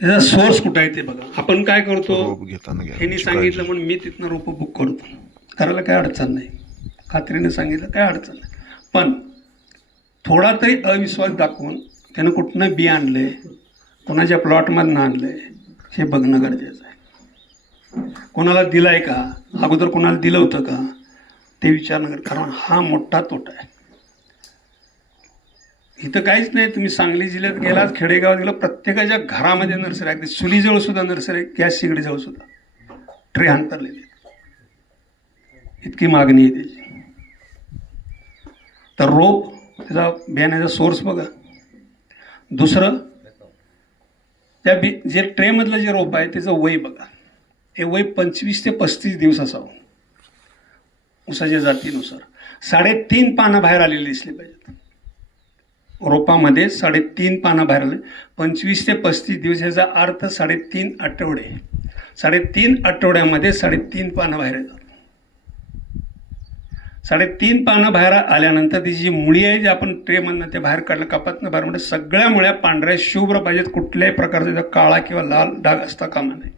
त्याचा सोर्स कुठं आहे ते बघा. आपण काय करतो? ह्यांनी सांगितलं म्हणून मी तिथनं रोपं बुक करतो. करायला काय अडचण नाही. खात्रीने सांगितलं काय अडचण नाही. पण थोडा तरी अविश्वास दाखवून त्यानं कुठनं बी आणलंय कोणाच्या प्लॉटमधनं आणलंय हे बघणं गरजेचं आहे. कोणाला दिलाय का? अगोदर कोणाला दिलं होतं का? ते विचारणं कारण हा मोठा तोटा आहे. इथं काहीच नाही. तुम्ही सांगली जिल्ह्यात गेलात खेडेगावात गेला प्रत्येकाच्या घरामध्ये नर्सरी अगदी चुलीजवळ सुद्धा नर्सरी गॅस शिगडीजवळ सुद्धा. ट्रे अंतरलेले इतकी मागणी आहे त्याची. तर रोप त्याचा बियाण्याचा सोर्स बघा. दुसरं त्या बी जे ट्रेमधलं जे रोप आहे त्याचं वय बघा. हे वय पंचवीस ते पस्तीस दिवस असावं. उसाच्या जातीनुसार. साडेतीन पानं बाहेर आलेली दिसली पाहिजेत. रोपामध्ये साडेतीन पानं बाहेर आले. पंचवीस ते पस्तीस दिवस याचा अर्थ साडेतीन आठवडे. साडेतीन आठवड्यामध्ये साडेतीन पानं बाहेर येतात. साडेतीन पानं बाहेर आल्यानंतर ती जी मुळी आहे जी आपण ट्रेमधनं ते बाहेर काढलं कपातनं बाहेर म्हणजे सगळ्या मुळ्या पांढऱ्या शुभ्र पाहिजेत. कुठल्याही प्रकारचा त्याचा काळा किंवा लाल डाग असता कामा नाही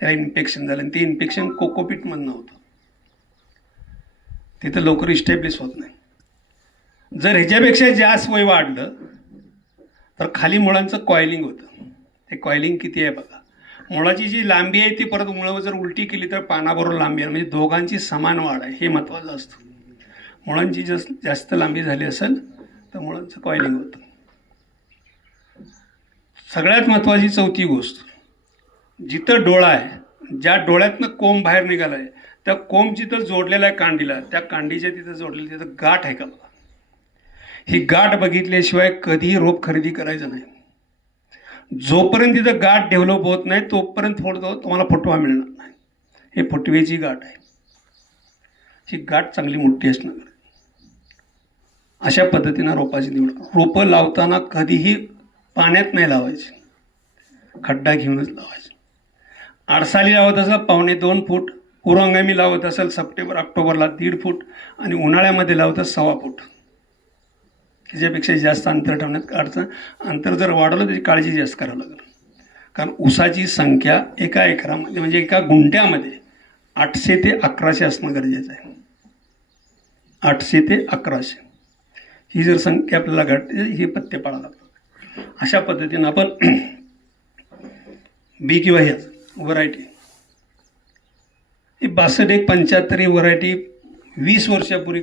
त्याला इन्फेक्शन झालं. आणि ते इन्फेक्शन कोकोपीटमधनं होतं. तिथं लवकर इस्टॅब्लिश होत नाही. जर ह्याच्यापेक्षा जास्त वय वाढलं तर खाली मुळांचं कॉइलिंग होतं. ते कॉइलिंग किती आहे बघा. मुळाची जी लांबी आहे ती परत मुळं जर उलटी केली तर पानाबरोबर लांबी आहे म्हणजे दोघांची समान वाढ आहे. हे महत्त्वाचं असतं. मुळांची जस जास्त लांबी झाली असेल तर मुळांचं कॉइलिंग होतं. सगळ्यात महत्त्वाची चौथी गोष्ट. जिथं डोळा आहे ज्या डोळ्यातनं कोंब बाहेर निघाला आहे त्या कोंब जिथं जोडलेला आहे कांडीला त्या कांडीच्या तिथं जोडलेलं तिथं गाठ आहे का बघा. ही गाठ बघितल्याशिवाय कधीही रोप खरेदी करायचं नाही. जोपर्यंत तिथं गाठ डेव्हलप होत नाही तोपर्यंत फोडतो तुम्हाला फुटवा मिळणार नाही. हे फुटवेची गाठ आहे. ही गाठ चांगली मोठी असणं अशा पद्धतीनं रोपाची निवड रोपं लावताना कधीही पाण्यात नाही लावायची. खड्डा घेऊनच लावायची. आडसाली लावत असेल पावणे दोन फूट. पुरंगामी लावत असेल सप्टेंबर ऑक्टोबरला दीड फूट. आणि उन्हाळ्यामध्ये लावत सव्वा फूट. त्याच्यापेक्षा जास्त अंतर ठेवण्यात अडचण अंतर जर वाढवलं त्याची काळजी जास्त करावं लागेल. कारण ऊसाची संख्या एका एकरामध्ये म्हणजे एका गुंठ्यामध्ये आठशे ते अकराशे असणं गरजेचं आहे. आठशे ते अकराशे. ही जर संख्या आपल्याला घडते हे पत्ते पाळावं लागतात अशा पद्धतीनं आपण बी किंवा ह्याच व्हरायटी. ही बासष्ट एक पंच्याहत्तर ही व्हरायटी वीस वर्षापूर्वी